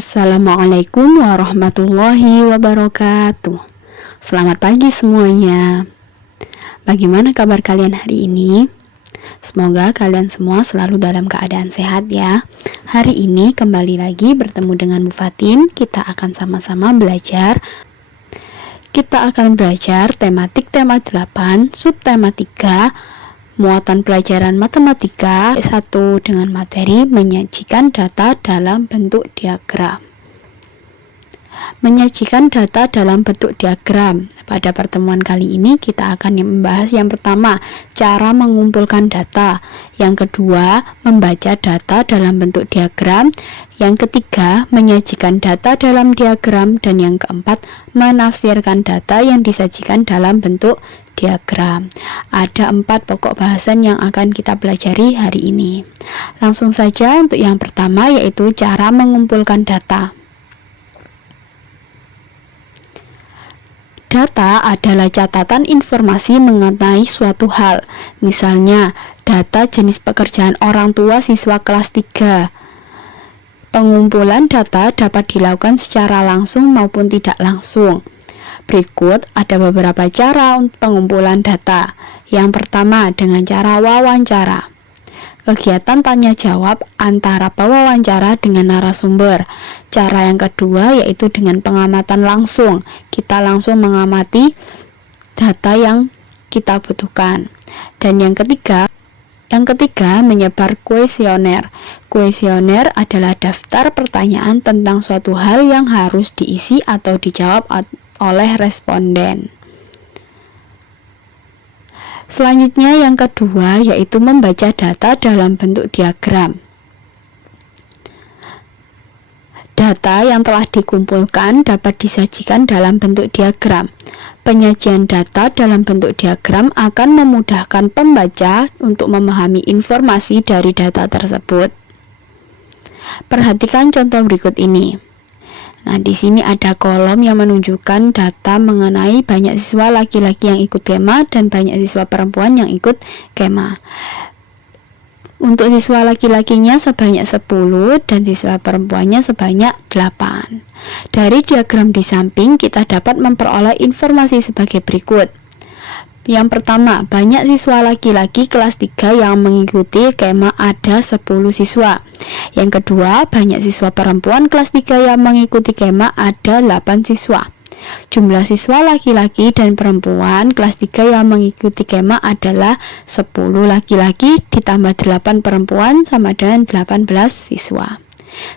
Assalamualaikum warahmatullahi wabarakatuh. Selamat pagi semuanya. Bagaimana kabar kalian hari ini? Semoga kalian semua selalu dalam keadaan sehat ya. Hari ini kembali lagi bertemu dengan Bu Fatin. Kita akan sama-sama belajar. Kita akan belajar tematik tema 8, subtema 3, muatan pelajaran matematika 1 dengan materi menyajikan data dalam bentuk diagram. Menyajikan data dalam bentuk diagram. Pada pertemuan kali ini kita akan membahas yang pertama, cara mengumpulkan data. Yang kedua, membaca data dalam bentuk diagram. Yang ketiga, menyajikan data dalam diagram. Dan yang keempat, menafsirkan data yang disajikan dalam bentuk diagram. Ada 4 pokok bahasan yang akan kita pelajari hari ini. Langsung saja untuk yang pertama, yaitu cara mengumpulkan data. Data adalah catatan informasi mengenai suatu hal. Misalnya, data jenis pekerjaan orang tua siswa kelas 3. Pengumpulan data dapat dilakukan secara langsung maupun tidak langsung. Berikut ada beberapa cara untuk pengumpulan data. Yang pertama, dengan cara wawancara. Kegiatan tanya jawab antara pewawancara dengan narasumber. Cara yang kedua yaitu dengan pengamatan langsung. Kita langsung mengamati data yang kita butuhkan. Dan yang ketiga menyebar kuesioner. Kuesioner adalah daftar pertanyaan tentang suatu hal yang harus diisi atau dijawab oleh responden. Selanjutnya yang kedua yaitu membaca data dalam bentuk diagram. Data yang telah dikumpulkan dapat disajikan dalam bentuk diagram. Penyajian data dalam bentuk diagram akan memudahkan pembaca untuk memahami informasi dari data tersebut. Perhatikan contoh berikut ini. Nah, di sini ada kolom yang menunjukkan data mengenai banyak siswa laki-laki yang ikut kema dan banyak siswa perempuan yang ikut kema. Untuk siswa laki-lakinya sebanyak 10 dan siswa perempuannya sebanyak 8. Dari diagram di samping kita dapat memperoleh informasi sebagai berikut. Yang pertama, banyak siswa laki-laki kelas 3 yang mengikuti kema ada 10 siswa. Yang kedua, banyak siswa perempuan kelas 3 yang mengikuti kema ada 8 siswa. Jumlah siswa laki-laki dan perempuan kelas 3 yang mengikuti kema adalah 10 laki-laki ditambah 8 perempuan sama dengan 18 siswa.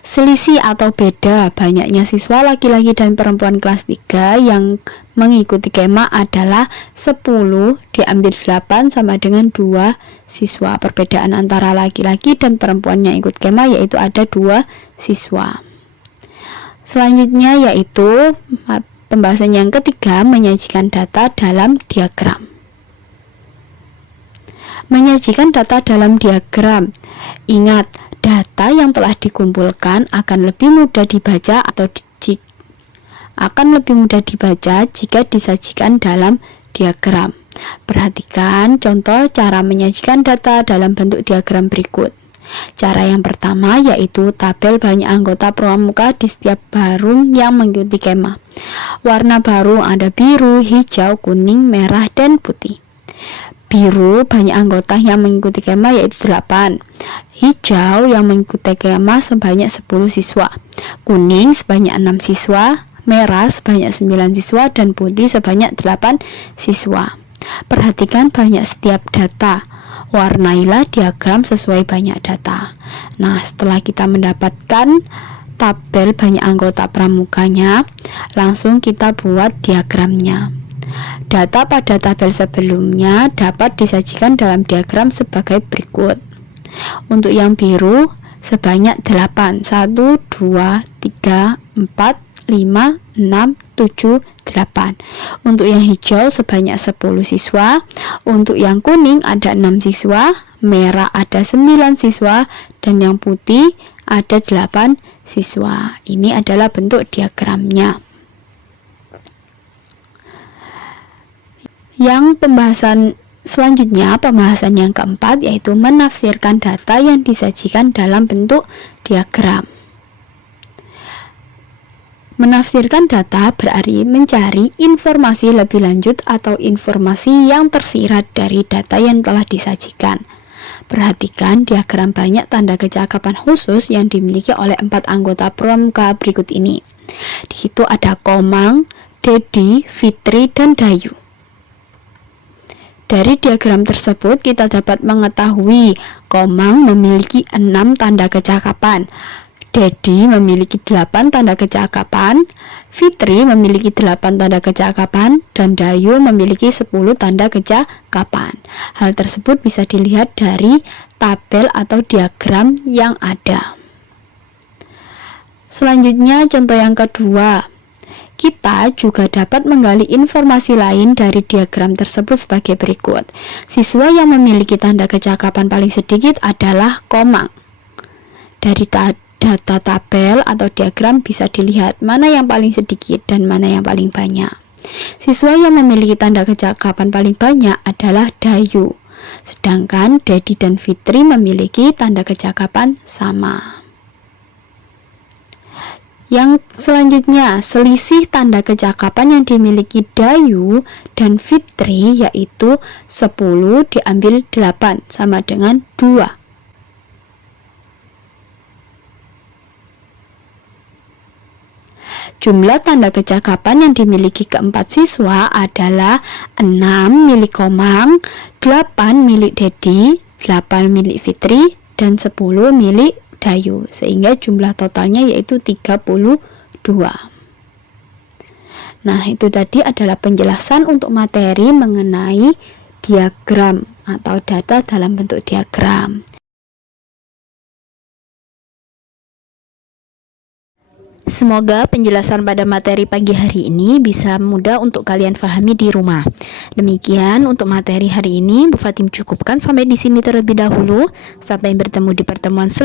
Selisih atau beda banyaknya siswa laki-laki dan perempuan kelas 3 yang mengikuti kema adalah 10 diambil 8 sama dengan 2 siswa. Perbedaan antara laki-laki dan perempuan yang ikut kema yaitu ada 2 siswa. Selanjutnya yaitu pembahasan yang ketiga, menyajikan data dalam diagram. Menyajikan data dalam diagram. Ingat, data yang telah dikumpulkan akan lebih mudah dibaca jika disajikan dalam diagram. Perhatikan contoh cara menyajikan data dalam bentuk diagram berikut. Cara yang pertama yaitu tabel banyak anggota pramuka di setiap barung yang mengikuti kema. Warna barung ada biru, hijau, kuning, merah, dan putih. Biru banyak anggota yang mengikuti kema yaitu 8. Hijau yang mengikuti kema sebanyak 10 siswa. Kuning sebanyak 6 siswa. Merah sebanyak 9 siswa dan putih sebanyak 8 siswa. Perhatikan banyak setiap data. Warnailah diagram sesuai banyak data. Nah, setelah kita mendapatkan tabel banyak anggota pramukanya, langsung kita buat diagramnya. Data pada tabel sebelumnya dapat disajikan dalam diagram sebagai berikut. Untuk yang biru sebanyak 8. 1, 2, 3, 4, 5, 6, 7, 8. Untuk yang hijau sebanyak 10 siswa. Untuk yang kuning ada 6 siswa. Merah ada 9 siswa. Dan yang putih ada 8 siswa. Ini adalah bentuk diagramnya. Yang pembahasan selanjutnya, pembahasan yang keempat yaitu menafsirkan data yang disajikan dalam bentuk diagram. Menafsirkan data berarti mencari informasi lebih lanjut atau informasi yang tersirat dari data yang telah disajikan. Perhatikan diagram banyak tanda kecakapan khusus yang dimiliki oleh 4 anggota pramuka berikut ini. Di situ ada Komang, Dedi, Fitri, dan Dayu. Dari diagram tersebut kita dapat mengetahui Komang memiliki 6 tanda kecakapan, Dedi memiliki 8 tanda kecakapan, Fitri memiliki 8 tanda kecakapan, dan Dayu memiliki 10 tanda kecakapan. Hal tersebut bisa dilihat dari tabel atau diagram yang ada. Selanjutnya contoh yang kedua. Kita juga dapat menggali informasi lain dari diagram tersebut sebagai berikut. Siswa yang memiliki tanda kecakapan paling sedikit adalah Komang. Dari data tabel atau diagram bisa dilihat mana yang paling sedikit dan mana yang paling banyak. Siswa yang memiliki tanda kecakapan paling banyak adalah Dayu, sedangkan Dedi dan Fitri memiliki tanda kecakapan sama. Yang selanjutnya, selisih tanda kecakapan yang dimiliki Dayu dan Fitri yaitu 10 diambil 8 sama dengan 2. Jumlah tanda kecakapan yang dimiliki keempat siswa adalah 6 milik Komang, 8 milik Dedi, 8 milik Fitri, dan 10 milik Dayu, sehingga jumlah totalnya yaitu 32. Nah, itu tadi adalah penjelasan untuk materi mengenai diagram atau data dalam bentuk diagram. Semoga penjelasan pada materi pagi hari ini bisa mudah untuk kalian pahami di rumah. Demikian untuk materi hari ini, Bu Fatim cukupkan sampai di sini terlebih dahulu. Sampai bertemu di pertemuan selanjutnya.